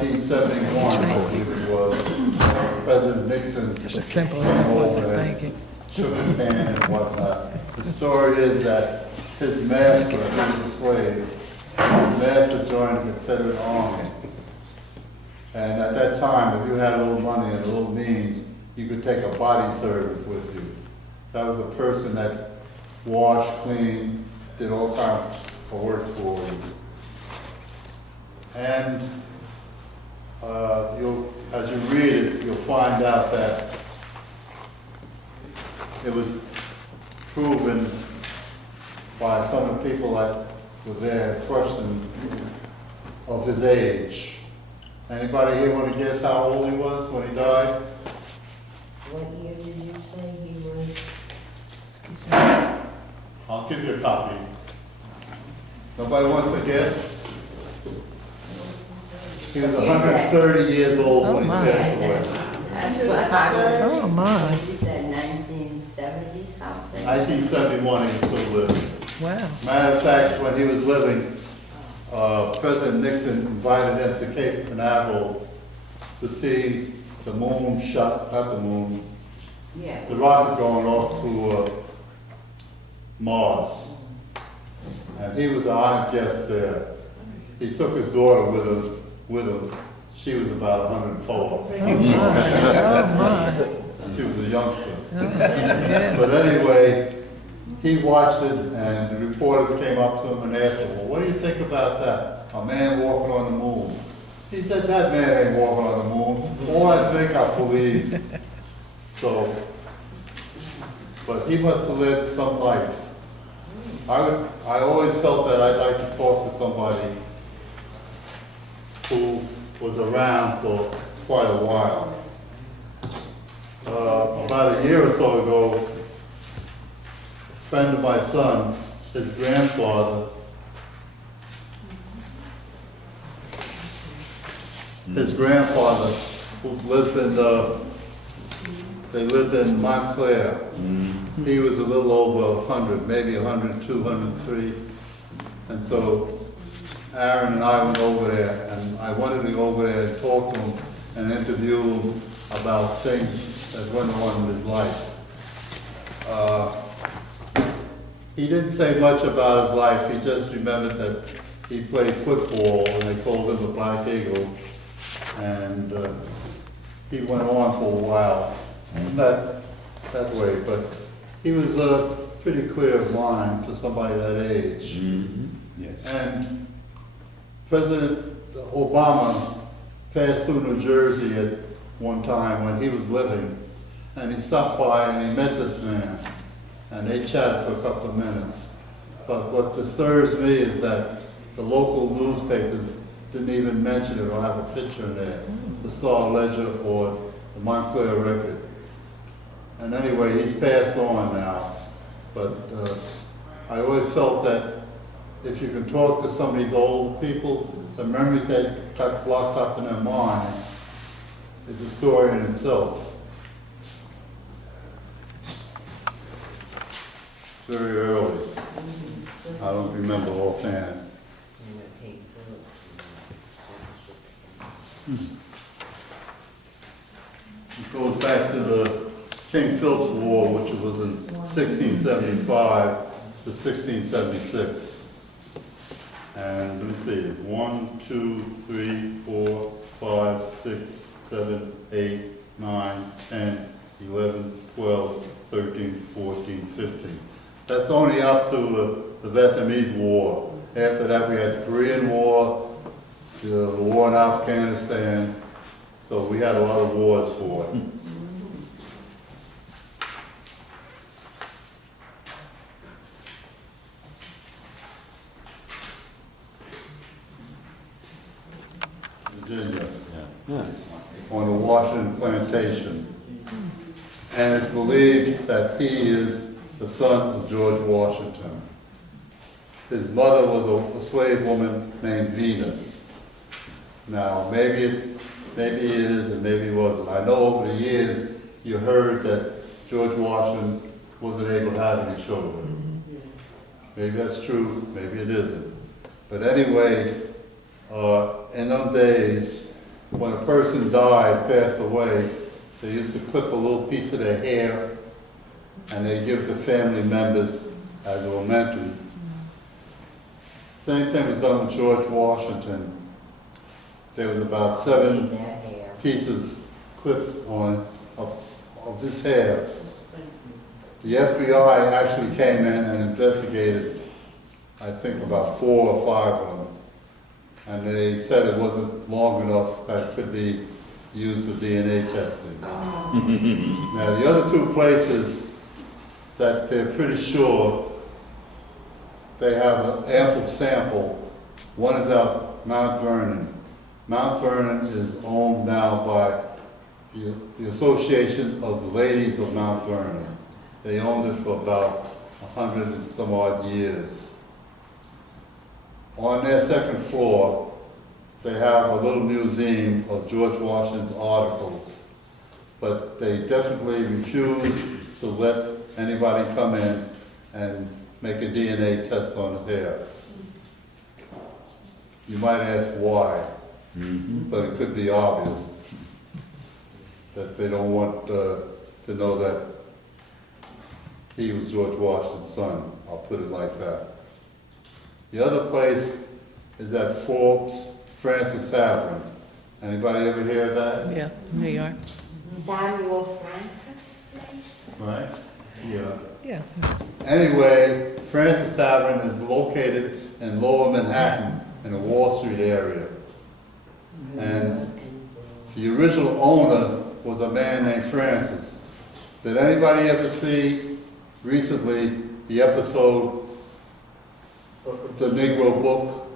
1971, I believe it was, President Nixon It's a simple came one, wasn't over and thinking. shook his hand and whatnot. The story is that his master, he was a slave, his master joined the Confederate Army. And at that time, if you had a little money and a little means, you could take a body servant with you. That was a person that washed, cleaned, did all kinds of work for you. And as you read it, you'll find out that it was proven by some of the people that were there, questioned of his age. Anybody here want to guess how old he was when he died? What year did you say he was? I'll give you a copy. Nobody wants to guess? He was 130 years old when he passed away. That's what I was. Oh, my. You said 1970 something? 1971, he still lived. Wow. Matter of fact, when he was living, President Nixon invited him to Cape Canaveral to see the moon shot, not the moon, Yeah. the rocket going off to Mars. And he was an honored guest there. He took his daughter with him. She was about 104. Oh, my. She was a youngster. Yeah. But anyway, he watched it, and the reporters came up to him and asked him, well, what do you think about that? A man walking on the moon. He said, that man ain't walking on the moon. All I think I believe. So, but he must have lived some life. I always felt that I'd like to talk to somebody who was around for quite a while. About a year or so ago, a friend of my son, his grandfather, who lives in they lived in Montclair. He was a little over 100, maybe 102, 103. And so Aaron and I went over there, and I wanted to go over there and talk to him and interview him about things that went on in his life. He didn't say much about his life. He just remembered that he played football, and they called him the Black Eagle. And he went on for a while, that way, but he was pretty clear of mind for somebody that age. Mm-hmm. Yes. And President Obama passed through New Jersey at one time when he was living, and he stopped by and he met this man, and they chatted for a couple of minutes. But what disturbs me is that the local newspapers didn't even mention it or have a picture in there, the Star Ledger or the Montclair Record. And anyway, he's passed on now, but I always felt that if you can talk to some of these old people, the memories that got locked up in their minds is a story in itself. Very early. I don't remember offhand. It goes back to the King Philip's War, which was in 1675 to 1676. And let me see, it's 1, 2, 3, 4, 5, 6, 7, 8, 9, 10, 11, 12, 13, 14, 15. That's only up to the Vietnamese War. After that, we had the Korean War, the war in Afghanistan. So we had a lot of wars for it. Virginia, Yeah. on the Washington plantation. And it's believed that he is the son of George Washington. His mother was a slave woman named Venus. Now, maybe he is and maybe he wasn't. I know over the years you heard that George Washington wasn't able to have any children. Maybe that's true, maybe it isn't. But anyway, in those days, when a person died, passed away, they used to clip a little piece of their hair and they give to family members as a memento. Same thing was done with George Washington. There was about 7 that hair. pieces clipped on of this hair. The FBI actually came in and investigated, I think about 4 or 5 of them. And they said it wasn't long enough that it could be used for DNA testing. Now, the other 2 places that they're pretty sure they have an ample sample, one is out Mount Vernon. Mount Vernon is owned now by the Association of the Ladies of Mount Vernon. They owned it for about 100 and some odd years. On their second floor, they have a little museum of George Washington's articles, but they definitely refuse to let anybody come in and make a DNA test on the hair. You might ask why, but it could be obvious that they don't want to know that he was George Washington's son. I'll put it like that. The other place is at Forbes Francis Tavern. Anybody ever hear of that? Yeah, New York. Samuel Francis place? Right? Yeah. Yeah. Anyway, Francis Tavern is located in Lower Manhattan in the Wall Street area. And the original owner was a man named Francis. Did anybody ever see recently the episode of the Negro Book,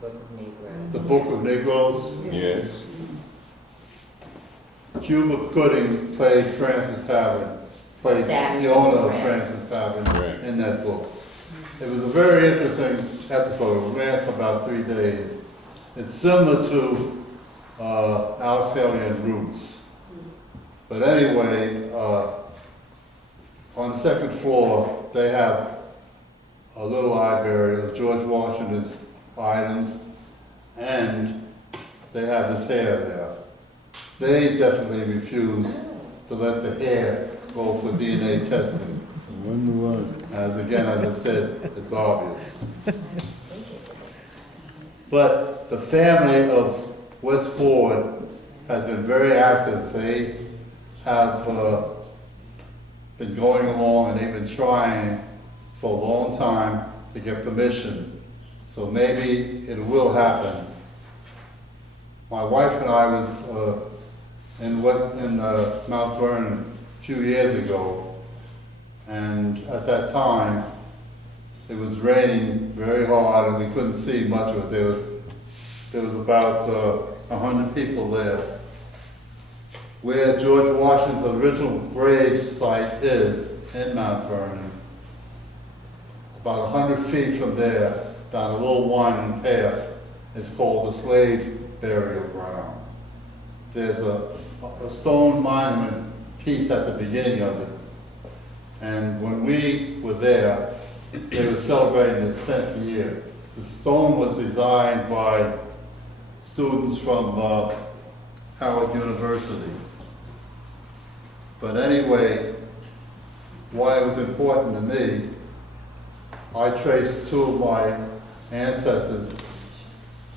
Book of Negroes. the Book of Negroes? Yes. Cuba Gooding played Francis Tavern, played the owner of Francis Tavern Right. in that book. It was a very interesting episode. It ran for about 3 days. It's similar to Alex Haley and Roots. But anyway, on the second floor, they have a little library of George Washington's items, and they have his hair there. They definitely refuse to let the hair go for DNA testing. I wonder why. As again, as I said, it's obvious. Take it the next time. But the family of West Ford has been very active. They have been going along and they've been trying for a long time to get permission. So maybe it will happen. My wife and I was in Mount Vernon a few years ago, and at that time it was raining very hard and we couldn't see much of it. There was about 100 people there. Where George Washington's original grave site is in Mount Vernon, about 100 feet from there, down a little winding path, is called the Slave Burial Ground. There's a stone monument piece at the beginning of it. And when we were there, they were celebrating its 10th year. The stone was designed by students from Howard University. But anyway, why it was important to me, I traced 2 of my ancestors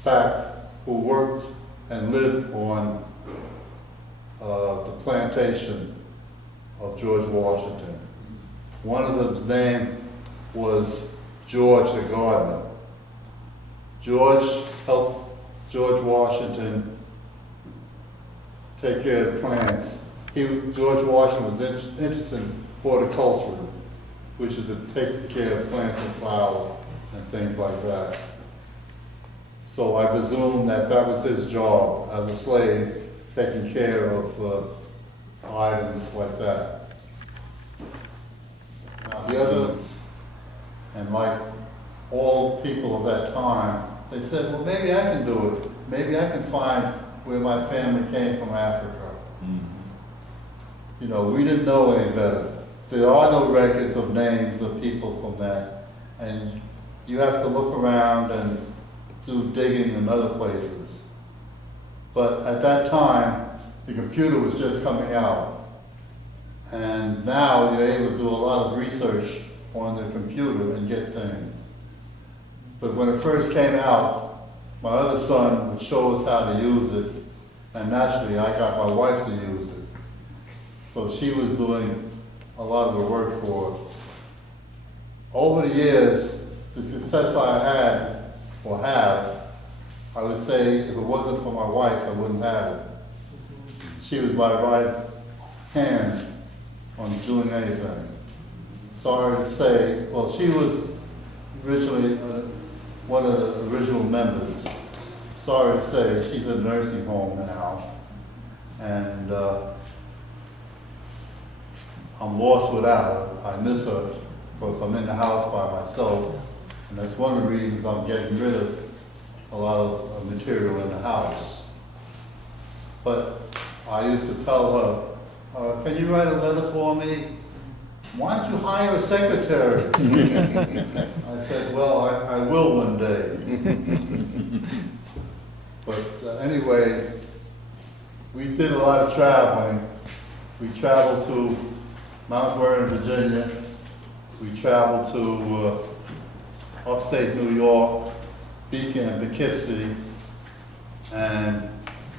back who worked and lived on the plantation of George Washington. One of them's name was George the gardener. George helped George Washington take care of plants. George Washington was interested in horticulture, which is to take care of plants and flowers and things like that. So I presume that that was his job as a slave, taking care of items like that. Now the others, and like all people of that time, they said, well, maybe I can do it. Maybe I can find where my family came from Africa. You know, we didn't know any better. There are no records of names of people from that. And you have to look around and do digging in other places. But at that time, the computer was just coming out. And now you're able to do a lot of research on the computer and get things. But when it first came out, my other son would show us how to use it, and naturally I got my wife to use it. So she was doing a lot of the work for it. Over the years, the success I had, or have, I would say if it wasn't for my wife, I wouldn't have it. She was my right hand on doing anything. Sorry to say, well, she was originally one of the original members. Sorry to say, she's in a nursing home now. And I'm lost without her. I miss her because I'm in the house by myself. And that's one of the reasons I'm getting rid of a lot of material in the house. But I used to tell her, can you write a letter for me? Why don't you hire a secretary? I said, well, I will one day. But anyway, we did a lot of traveling. We traveled to Mount Vernon, Virginia. We traveled to upstate New York, Beacon and Poughkeepsie, and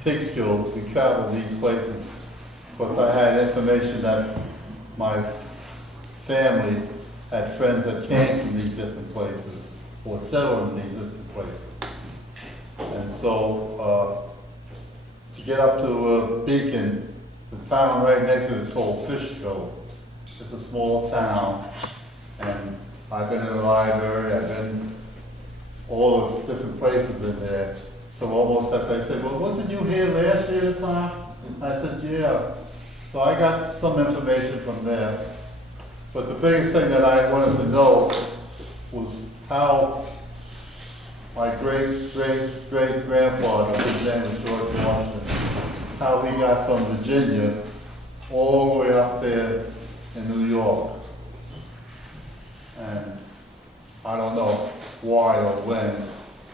Peekskill. We traveled these places because I had information that my family had friends that came from these different places, or settled in these different places. And so, to get up to Beacon, the town right next to it is called Fishkill. It's a small town, and I've been in the library, I've been all the different places in there. So almost that they said, well, wasn't you here last year this time? I said, yeah. So I got some information from there. But the biggest thing that I wanted to know was how my great-great-great-grandfather, his name was Lloyd Washington, how he got from Virginia all the way up there in New York. And I don't know why or when.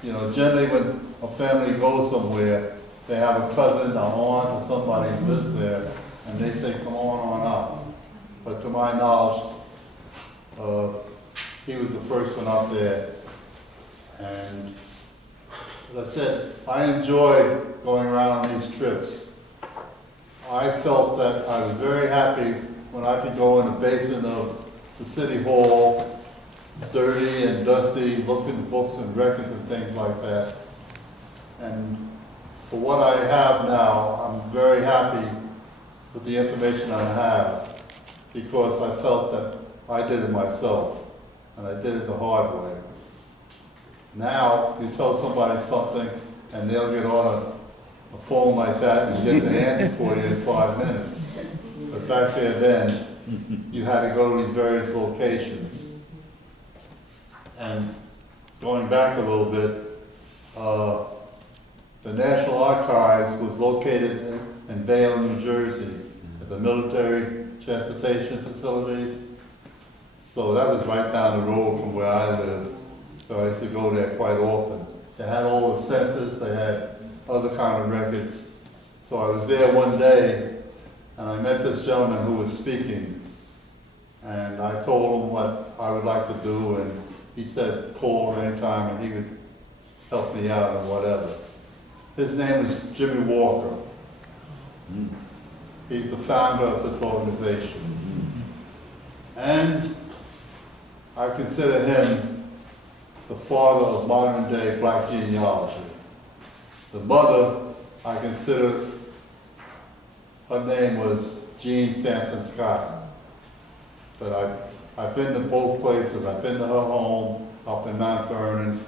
You know, generally when a family goes somewhere, they have a cousin, an aunt, or somebody who lives there, and they say, come on up. But to my knowledge, he was the first one up there. And as I said, I enjoy going around on these trips. I felt that I was very happy when I could go in the basement of the city hall, dirty and dusty, look at the books and records and things like that. And for what I have now, I'm very happy with the information I have, because I felt that I did it myself, and I did it the hard way. Now, you tell somebody something, and they'll get on a phone like that and get the answer for you in 5 minutes. But back there then, you had to go to these various locations. And going back a little bit, the National Archives was located in Bayonne, New Jersey, at the military transportation facilities. So that was right down the road from where I lived. So I used to go there quite often. They had all the census, they had other kind of records. So I was there one day, and I met this gentleman who was speaking. And I told him what I would like to do, and he said call anytime and he would help me out or whatever. His name is Jimmy Walker. He's the founder of this organization. And I consider him the father of modern day black genealogy. The mother, I consider, her name was Jean Sampson Scott. But I've been to both places. I've been to her home up in Mount Vernon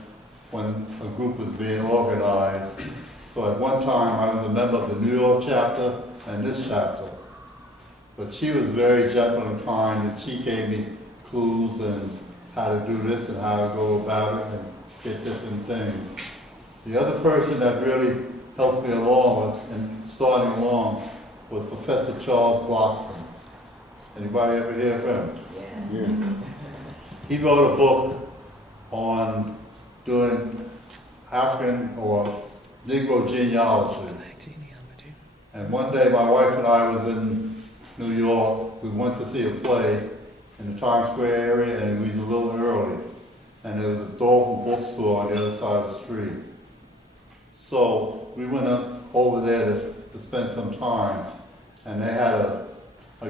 when a group was being organized. So at one time I was a member of the New York chapter and this chapter. But she was very gentle and kind, and she gave me clues and how to do this and how to go about it and get different things. The other person that really helped me along and starting along was Professor Charles Bloxham. Anybody ever hear of him? Yeah. He wrote a book on doing African or Negro genealogy. And one day my wife and I was in New York. We went to see a play in the Times Square area, and we was a little early. And there was a Dalton bookstore on the other side of the street. So we went up over there to spend some time, and they had a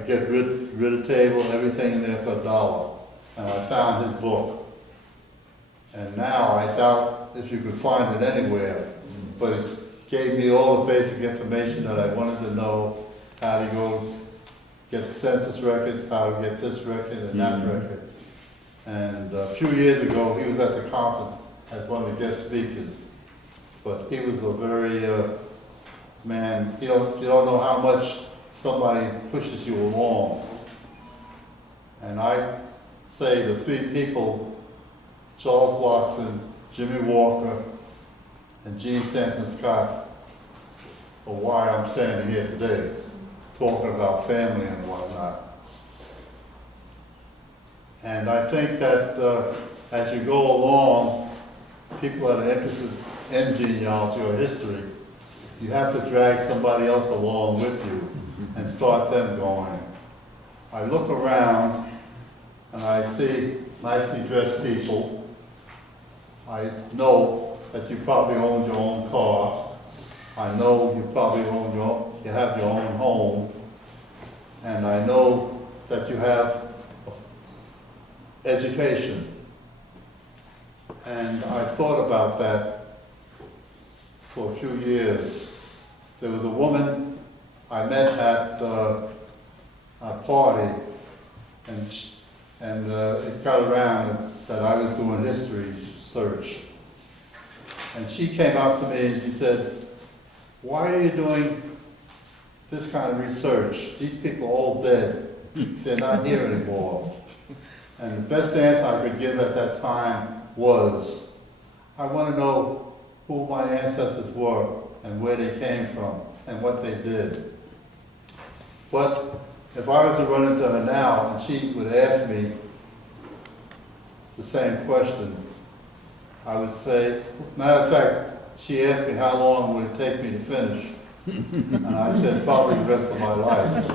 get rid of table, everything in there for $1. And I found his book. And now I doubt if you could find it anywhere, but it gave me all the basic information that I wanted to know, how to go get the census records, how to get this record and that record. And a few years ago, he was at the conference as one of the guest speakers. But he was a very, man, you don't know how much somebody pushes you along. And I say the three people, Charles Watson, Jimmy Walker, and Gene Sampson Scott, are why I'm standing here today, talking about family and whatnot. And I think that as you go along, people that are interested in genealogy or history, you have to drag somebody else along with you and start them going. I look around and I see nicely dressed people. I know that you probably own your own car. I know you probably you have your own home. And I know that you have education. And I thought about that for a few years. There was a woman I met at a party, and it got around that I was doing history search. And she came up to me and she said, "Why are you doing this kind of research? These people are all dead. They're not here anymore." And the best answer I could give at that time was, I want to know who my ancestors were and where they came from and what they did. But if I was to run into her now and she would ask me the same question, I would say, matter of fact, she asked me how long would it take me to finish. And I said, probably the rest of my life,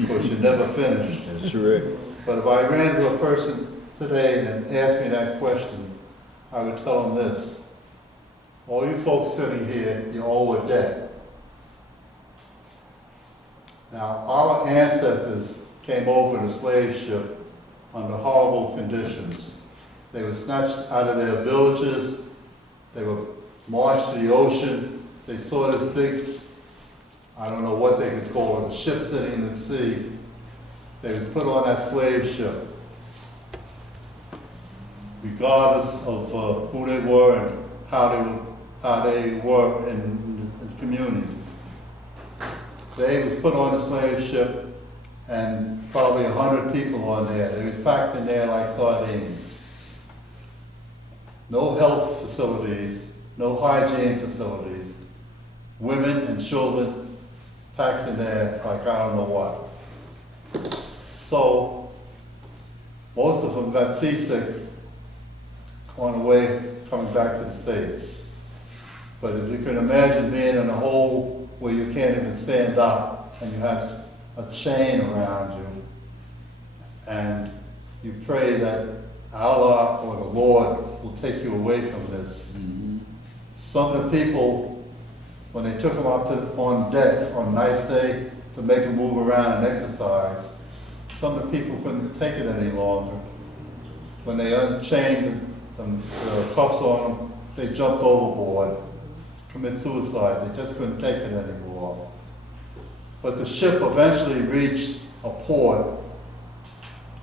because she never finished. That's right. But if I ran to a person today and asked me that question, I would tell them this: all you folks sitting here, you owe a debt. Now, our ancestors came over in a slave ship under horrible conditions. They were snatched out of their villages, they were marched to the ocean, they saw this big, I don't know what they could call it, a ship sitting in the sea. They was put on that slave ship, regardless of who they were and how they were in the community. They was put on a slave ship, and probably 100 people on there. They was packed in there like sardines. No health facilities, no hygiene facilities. Women and children packed in there like I don't know what. So, most of them got seasick on the way coming back to the States. But if you can imagine being in a hole where you can't even stand up and you have a chain around you, and you pray that Allah or the Lord will take you away from this. Mm-hmm. Some of the people, when they took them up on deck on a nice day to make them move around and exercise, some of the people couldn't take it any longer. When they unchained the cuffs on them, they jumped overboard, commit suicide. They just couldn't take it anymore. But the ship eventually reached a port.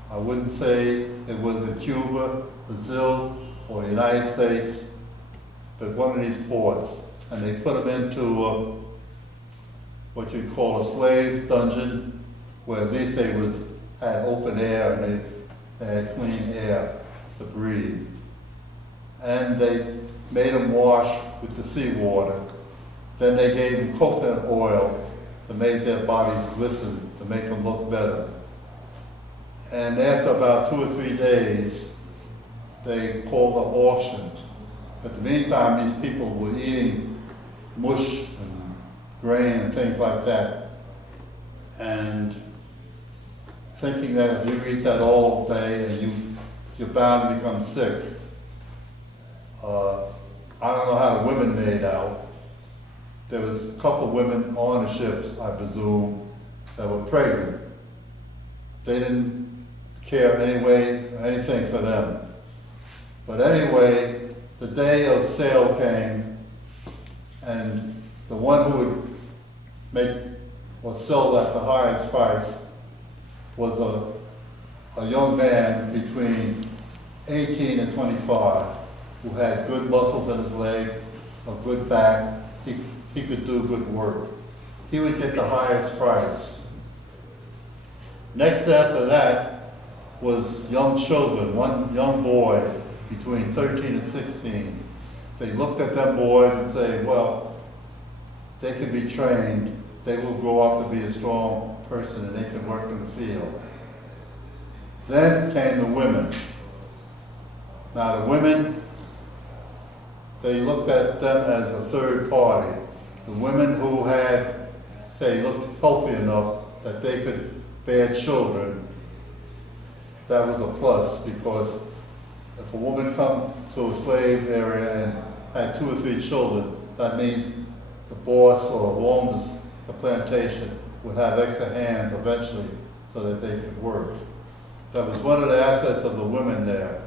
I wouldn't say it was in Cuba, Brazil, or the United States, but one of these ports. And they put them into what you'd call a slave dungeon, where at least they had open air and they had clean air to breathe. And they made them wash with the seawater. Then they gave them coconut oil to make their bodies glisten, to make them look better. And after about 2 or 3 days, they called an auction. At the meantime, these people were eating mush and grain and things like that. And thinking that if you eat that all day and you're bound to become sick. I don't know how the women made out. There was a couple of women on the ships, I presume, that were pregnant. They didn't care anyway, anything for them. But anyway, the day of sale came, and the one who would make or sell at the highest price was a young man between 18 and 25 who had good muscles in his leg, a good back. He could do good work. He would get the highest price. Next after that was young children, young boys between 13 and 16. They looked at them boys and say, well, they can be trained. They will grow up to be a strong person and they can work in the field. Then came the women. Now the women, they looked at them as a third party. The women who had, say, looked healthy enough that they could bear children, that was a plus, because if a woman come to a slave area and had 2 or 3 children, that means the boss or who owns the plantation would have extra hands eventually so that they could work. That was one of the assets of the women there.